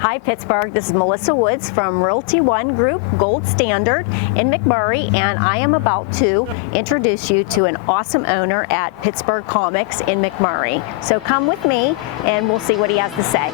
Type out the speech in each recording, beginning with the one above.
Hi Pittsburgh, this is Melissa Woods from Realty One Group Gold Standard in McMurray, and I am about to introduce you to an awesome owner at Pittsburgh Comics in McMurray. So come with me and we'll see what he has to say.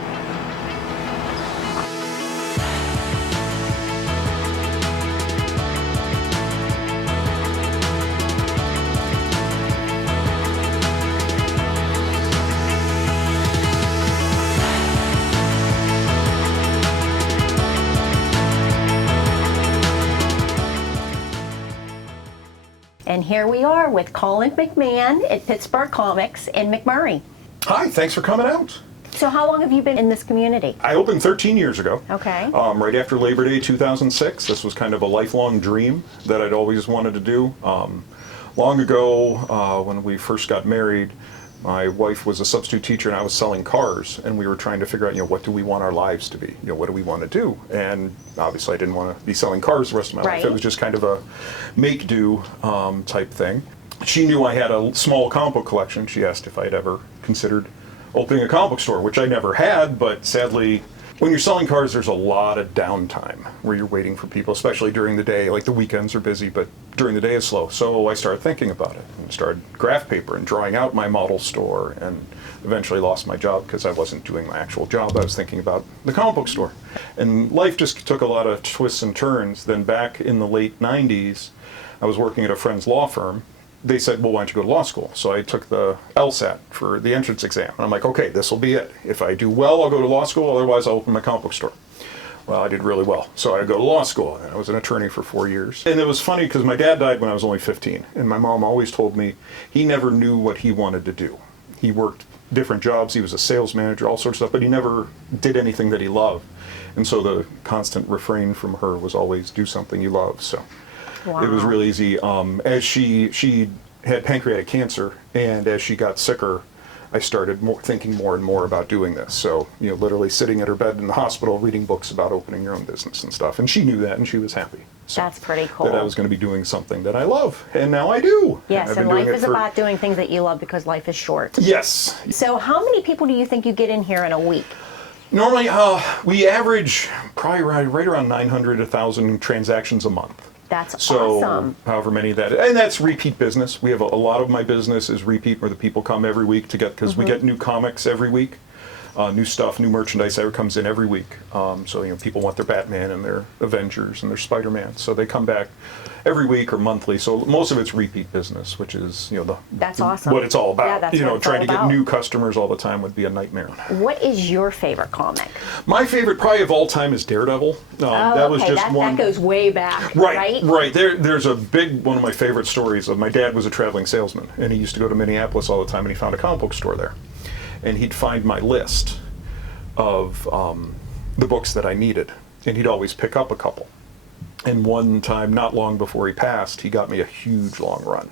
And here we are with Colin McMahon at Pittsburgh Comics in McMurray. Hi, thanks for coming out. So how long have you been in this community? I opened 13 years ago. Okay. Right after Labor Day 2006. This was kind of a lifelong dream that I'd always wanted to do. Long ago, when we first got married, my wife was a substitute teacher and I was selling cars, and we were trying to figure out, what do we want our lives to be? What do we want to do? And obviously I didn't want to be selling cars the rest of my life. It was just kind of a make-do type thing. She knew I had a small comic book collection. She asked if I'd ever considered opening a comic book store, which I never had, but sadly, when you're selling cars, there's a lot of downtime where you're waiting for people, especially during the day. Like the weekends are busy, but during the day is slow. So I started thinking about it and started graph paper and drawing out my model store, and eventually lost my job because I wasn't doing my actual job. I was thinking about the comic book store. And life just took a lot of twists and turns. Then back in the late 90s, I was working at a friend's law firm. They said, well, why don't you go to law school? So I took the LSAT for the entrance exam. And I'm like, okay, this will be it. If I do well, I'll go to law school. Otherwise, I'll open my comic book store. Well, I did really well. So I go to law school, and I was an attorney for 4 years. And it was funny because my dad died when I was only 15. And my mom always told me he never knew what he wanted to do. He worked different jobs. He was a sales manager, all sorts of stuff, but he never did anything that he loved. And so the constant refrain from her was always do something you love. So wow. It was real easy. As she had pancreatic cancer, and as she got sicker, I started thinking more and more about doing this. So, literally sitting at her bed in the hospital, reading books about opening your own business and stuff. And she knew that, and she was happy. So that's pretty cool. That I was going to be doing something that I love, and now I do. Yes, and life is about doing things that you love because life is short. Yes. So how many people do you think you get in here in a week? Normally, we average probably right around 900, 1,000 transactions a month. That's awesome. So however many that, and that's repeat business. We have a lot of my business is repeat, where the people come every week to get, because we get new comics every week, new stuff, new merchandise that comes in every week. So people want their Batman and their Avengers and their Spider-Man, so they come back every week or monthly. So most of it's repeat business, which is that's awesome. What it's all about. Yeah, that's what it's trying all to about. get new customers all the time would be a nightmare. What is your favorite comic? My favorite, probably of all time, is Daredevil. That was just one. That goes way back. Right. There's a big one of my favorite stories of my dad was a traveling salesman, and he used to go to Minneapolis all the time, and he found a comic book store there, and he'd find my list of the books that I needed, and he'd always pick up a couple. And one time, not long before he passed, he got me a huge long run,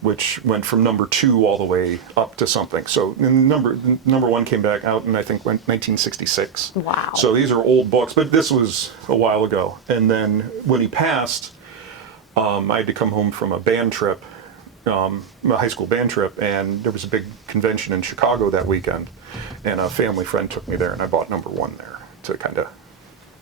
which went from number 2 all the way up to something. So number 1 came back out in, I think, 1966. Wow. So these are old books, but this was a while ago. And then when he passed, I had to come home from a band trip, a high school band trip, and there was a big convention in Chicago that weekend, and a family friend took me there, and I bought number 1 there to kind of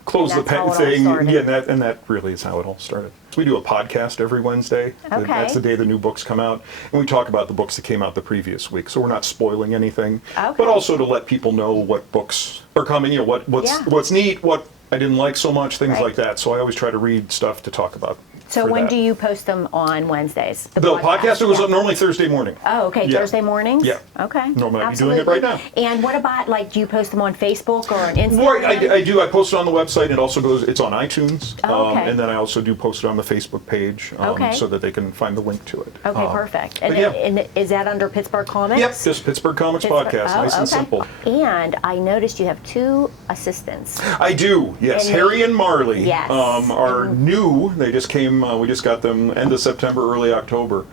close the thing. Yeah, and that really is how it all started. We do a podcast every Wednesday. Okay. That's the day the new books come out, and we talk about the books that came out the previous week. So we're not spoiling anything, but also to let people know what books are coming. What's neat, what I didn't like so much, things like that. So I always try to read stuff to talk about. So when do you post them on Wednesdays? The podcast goes up normally Thursday morning. Oh, okay. Yeah. Thursday mornings? Yeah. Okay. Normally I'd be doing it right now. And what about, do you post them on Facebook or on Instagram? Right, I do. I post it on the website. It also it's on iTunes. Okay. And then I also do post it on the Facebook page so that they can find the link to it. Okay, perfect. And is that under Pittsburgh Comics? Yep, just Pittsburgh Comics Podcast. Nice and simple. And I noticed you have 2 assistants. I do, yes. Harry and Marley are new. They just came, we just got them end of September, early October.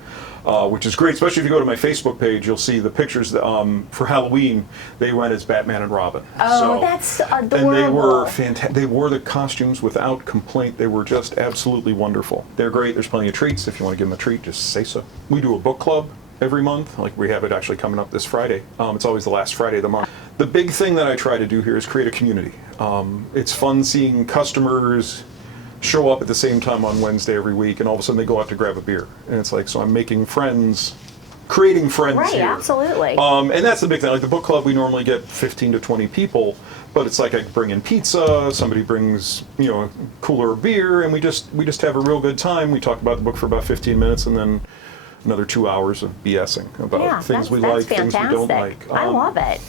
Which is great, especially if you go to my Facebook page, you'll see the pictures that, for Halloween, they went as Batman and Robin. Oh, that's adorable. And they were fantastic. They wore the costumes without complaint. They were just absolutely wonderful. They're great. There's plenty of treats. If you want to give them a treat, just say so. We do a book club every month. Like we have it actually coming up this Friday. It's always the last Friday of the month. The big thing that I try to do here is create a community. It's fun seeing customers show up at the same time on Wednesday every week, and all of a sudden they go out to grab a beer. And it's like, so I'm making friends, creating friends Right, here. absolutely. And that's the big thing. Like the book club, we normally get 15 to 20 people, but it's like I bring in pizza, somebody brings, you know, a cooler of beer, and we just have a real good time. We talk about the book for about 15 minutes, and then another 2 hours of BSing about things we like, things we don't like. I love it.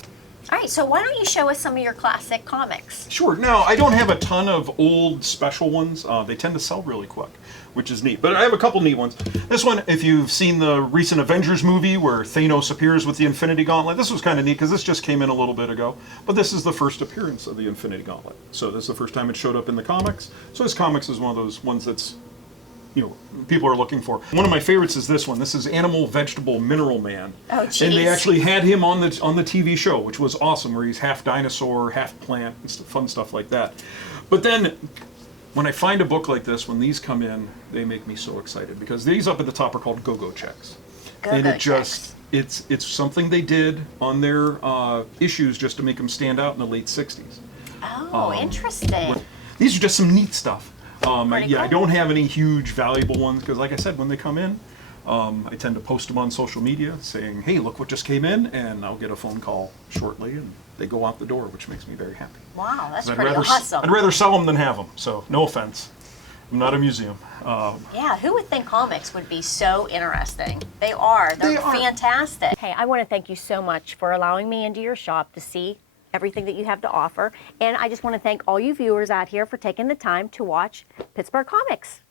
All right, so why don't you show us some of your classic comics? Sure. Now, I don't have a ton of old special ones. They tend to sell really quick, which is neat. But I have a couple neat ones. This one, if you've seen the recent Avengers movie where Thanos appears with the Infinity Gauntlet, this was kind of neat because this just came in a little bit ago. But this is the first appearance of the Infinity Gauntlet. So this is the first time it showed up in the comics. So this comics is one of those ones that's, you know, people are looking for. One of my favorites is this one. This is Animal, Vegetable, Mineral Man. Oh, geez. And they actually had him on the TV show, which was awesome, where he's half dinosaur, half plant, and fun stuff like that. But then, when I find a book like this, when these come in, they make me so excited because these up at the top are called go-go checks. And it just, it's something they did on their issues just to make them stand out in the late 60s. Oh, interesting. These are just some neat stuff. I cool. don't have any huge valuable ones because, like I said, when they come in, I tend to post them on social media saying, hey, look what just came in, and I'll get a phone call shortly, and they go out the door, which makes me very happy. Wow, that's I'd pretty rather, awesome. I'd rather sell them than have them, so no offense. I'm not a museum. Yeah, who would think comics would be so interesting? They are. They're fantastic. Hey, I want to thank you so much for allowing me into your shop to see everything that you have to offer. And I just want to thank all you viewers out here for taking the time to watch Pittsburgh Comics.